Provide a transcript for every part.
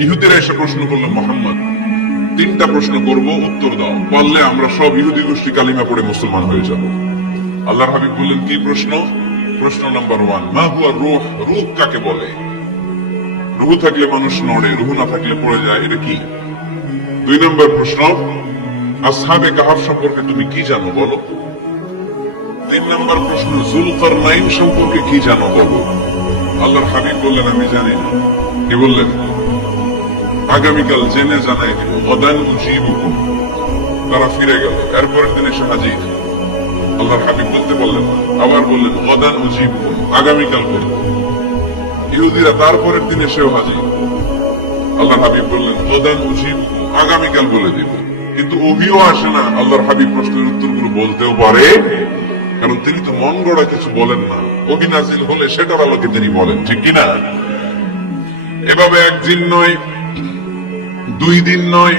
ইহুদিরা এসে প্রশ্ন করলো, মোহাম্মদ, তিনটা প্রশ্ন করব, উত্তর দাও, পারলে আমরা সব ইহুদি গোষ্ঠী কালিমা পড়ে মুসলমান হয়ে যাব। আল্লাহর হাবিব বললেন, কি প্রশ্ন? প্রশ্ন নাম্বার 1, মা হুয়া রূহ, রূহ কাকে বলে? রূহ থাকলে মানুষ নড়ে, রূহ না থাকলে পড়ে যায়, এটা কি? 2 নম্বর প্রশ্ন, আসহাবে কাহাফ সম্পর্কে তুমি কি জানো বলো। 3 নম্বর প্রশ্ন, যুলকারনাইন সম্পর্কে কি জানো বলো। আল্লাহর হাবিব বললেন, আমি জানি না। কি বললেন? আগামীকাল জেনে জানাই দিব। গদান উজিবুকুম। তারা ফিরে গেল, এরপরের দিন এসে হাজির। আল্লাহর হাবিব বলতে বললেন, আবার বললেন, গদান উজিবুকুম, আগামীকাল বলবো। ইহুদিরা তারপরের দিন এসেও হাজির। আল্লাহর হাবিব বললেন, গদান উজিবুকুম, আগামীকাল বলে দিব। কিন্তু ওহিও আসে না আল্লাহর হাবিব প্রশ্নের উত্তরগুলো বলতেও পারে, কারণ তিনি তো মন গড়া কিছু বলেন না। ওহী নাজিল হলে সেটার আলোকে তিনি বলেন, ঠিক কিনা? এভাবে 1 দিন নয়, 2 দিন নয়,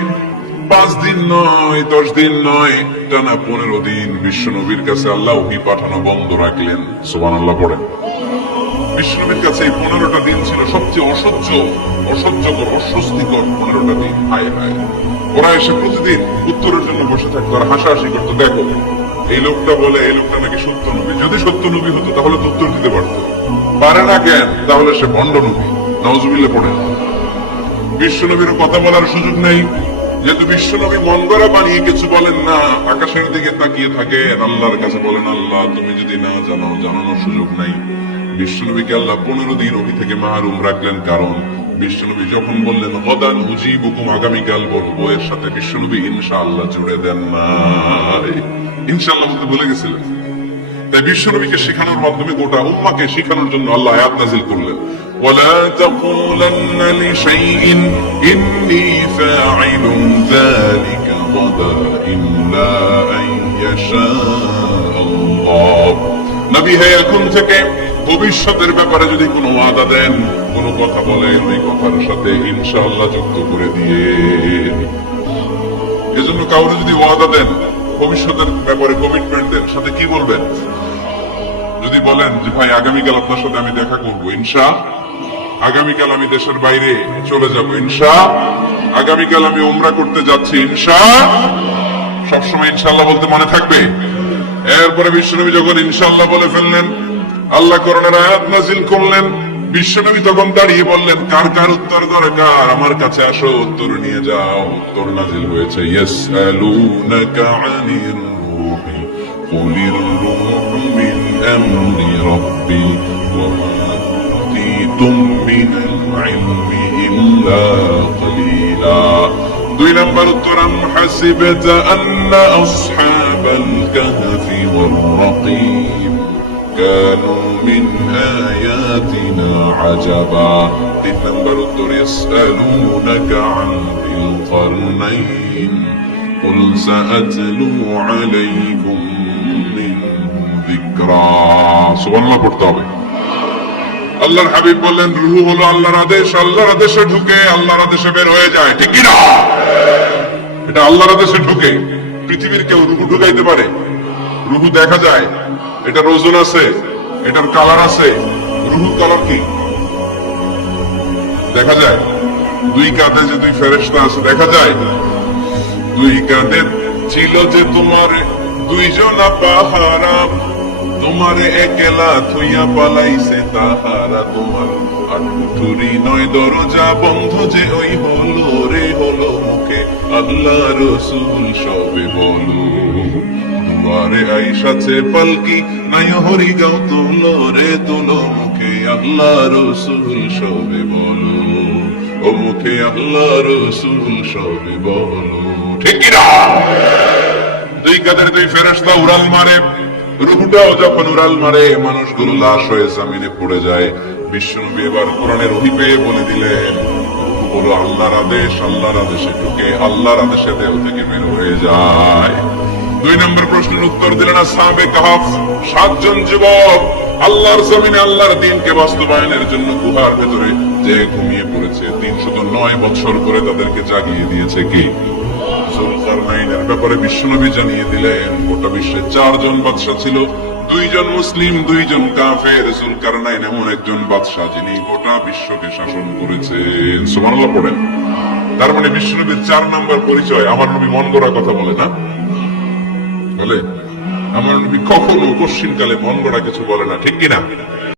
5 দিন নয়, 10 দিন নয়, টানা 15 দিন বিশ্ব নবীর কাছে আল্লাহ ওহী পাঠানো বন্ধ রাখলেন। সুবহানাল্লাহ পড়েন। বিশ্ব নবীর কাছে এই 15টা দিন ছিল সবচেয়ে অসহ্যকর, অস্বস্তিকর 15টা দিন। হায় হায়, ওরা এসে প্রতিদিন উত্তরের জন্য বসে থাকতো আর হাসাহাসি করতো, দেখো এই লোকটা বলে এই লোকটা নাকি সত্য নবী। যদি সত্য নবী হতো তাহলে তো উত্তর দিতে পারতো, পারে না কেন? তাহলে সে ভণ্ড নবী। নাউজুবিল্লাহ পড়েন। বিশ্ব নবীর কথা বলার সুযোগ নেই, যেহেতু বিশ্ব নবী মন গড়া বানিয়ে কিছু বলেন না, আকাশের দিকে তাকিয়ে থাকেন, আল্লাহর কাছে বলেন, আল্লাহ তুমি যদি না জানো, জানানোর সুযোগ নাই। বিশ্বনবীকে আল্লাহ 15 দিন ওহী থেকে মাহরুম রাখলেন, কারণ বিশ্বনবী যখন বললেন গদান উজিবুকুম, আগামীকাল বলবো, এর সাথে বিশ্বনবী ইনশাআল্লাহ জুড়ে দেন নাই। ইনশাআল্লাহ বলতে ভুলে গেছিলেন। তাই বিশ্বনবীকে শেখানোর মাধ্যমে গোটা উম্মাহকে শেখানোর জন্য আল্লাহ আয়াত নাযিল করলেন, ওয়ালা তাকুলান্না লিশাইইন ইন্নী ফাঈলুন যালিকা গাদা ইল্লা আন ইয়াশা আল্লাহ। নবী হে, এখন থেকে ভবিষ্যতের ব্যাপারে যদি কোনো ওয়াদা দেন, কোনো কথা বলেন, ওই কথার সাথে ইনশাআল্লাহ যুক্ত করে দিয়ে। এজন্য কাউকে যদি ওয়াদা দেন, ভবিষ্যতের ব্যাপারে কমিটমেন্ট দেন, সাথে কি বলবেন? যদি বলেন যে ভাই আগামীকাল আপনার সাথে আমি দেখা করবো, ইনশা, আগামীকাল আমি দেশের বাইরে চলে যাব, ইনশা, আগামীকাল আমি উমরা করতে যাচ্ছি, ইনশা, সবসময় ইনশাআল্লাহ বলতে মনে থাকবে। এরপরে বিশ্বনবী যখন ইনশাআল্লাহ বলে ফেললেন, আল্লাহ কোরআনের আয়াত নাযিল করলেন। বিশ্বনবী তখন দাঁড়িয়ে বললেন, কার কার উত্তর দরকার আমার কাছে আসো, উত্তর নিয়ে যাও। উত্তর নাযিল হয়েছে, ইয়াসআলুনাকা আনির রূহি কুলির রূহু মিন আমরি রাব্বি ওয়া মা উতীতুম মিনাল ইলমি ইল্লা কলিলা। 2 নম্বর উত্তর, আম হাসিবতা আন্না আসহাবাল কাহফি ওয়ার রাকিম কানু মিন আয়াতিনা আজাবা। 3 নম্বর উত্তর, ইয়াসআলুনাকা আন যিল কারনাইন কুল সাআতলু আলাইকুম মিন যিকরা। সুবহানাল্লাহ পড়তে হবে। আল্লাহর হাবিব বললেন, রূহ হলো আল্লাহর আদেশ, আল্লাহর আদেশে ঢুকে আল্লাহর আদেশে বের হয়ে যায়, ঠিক কি না? এটা আল্লাহর আদেশে ঢুকে। পৃথিবীর কেউ রূহ ঢুকাইতে পারে? রূহ দেখা যায়, এটার ওজন আছে, এটার কালার আছে। রূহ কালার কি দেখা যায়? 2 কাঁধে যে 2 ফেরেশতা আছে দেখা যায়? 2 কাঁধে ছিল যে তোমার 2 জনা পাহারা, তোমারে একলা থইয়া পালাইছে তাহারা। তোমার আটুরি 9 দরজা বন্ধ যে ওই হলো রে, হলো মুখে আল্লাহ রাসূল সবে বলো। দুয়ারে আইসাছে পালকি, নাই হরি গাও তুলো রে, তুলো মুখে আল্লাহ রাসূল সবে বলো। ও মুখে আল্লাহ রাসূল সবে বলো, ঠিক কি না? 2 কাঁধের 2 ফেরেশতা উড়াল মারে। রূহটাও যখন উড়াল মারে, মানুষগুলো লাশ হয়ে জমিনে পড়ে যায়। বিশ্বনবী এবার কোরআনের ওহী পেয়ে বলে দিলেন, রূহ হলো আল্লাহর আদেশ, আল্লাহর আদেশে ঢুকে আল্লাহর আদেশে দেহ থেকে বের হয়ে যায়। 2 নম্বর প্রশ্নের উত্তর দিলেন আসহাবে কাহফ, 7 জন যুবক আল্লাহর জমিনে আল্লাহর দ্বীনকে বাস্তবায়নের জন্য গুহার ভেতরে যে ঘুমিয়ে পড়েছে। 309 বছর করে তাদেরকে জাগিয়ে দিয়েছে কি? যুলকারনাইনের ব্যাপারে বিশ্বনবী জানিয়ে দিলেন, গোটা বিশ্বে 4 জন বাদশা ছিল, দুইজন মুসলিম, দুইজন কাফের। যুলকারনাইন এমন একজন বাদশাহ যিনি গোটা বিশ্বকে শাসন করেছেন। সুবহানাল্লাহ পড়েন। তার মানে বিশ্বনবীর 4 নাম্বার পরিচয়, আমার নবী মন গড়া কথা বলে না, বলে? আমার নবী কখনো কশ্চিনকালে মন গড়া কিছু বলে না, ঠিক কিনা?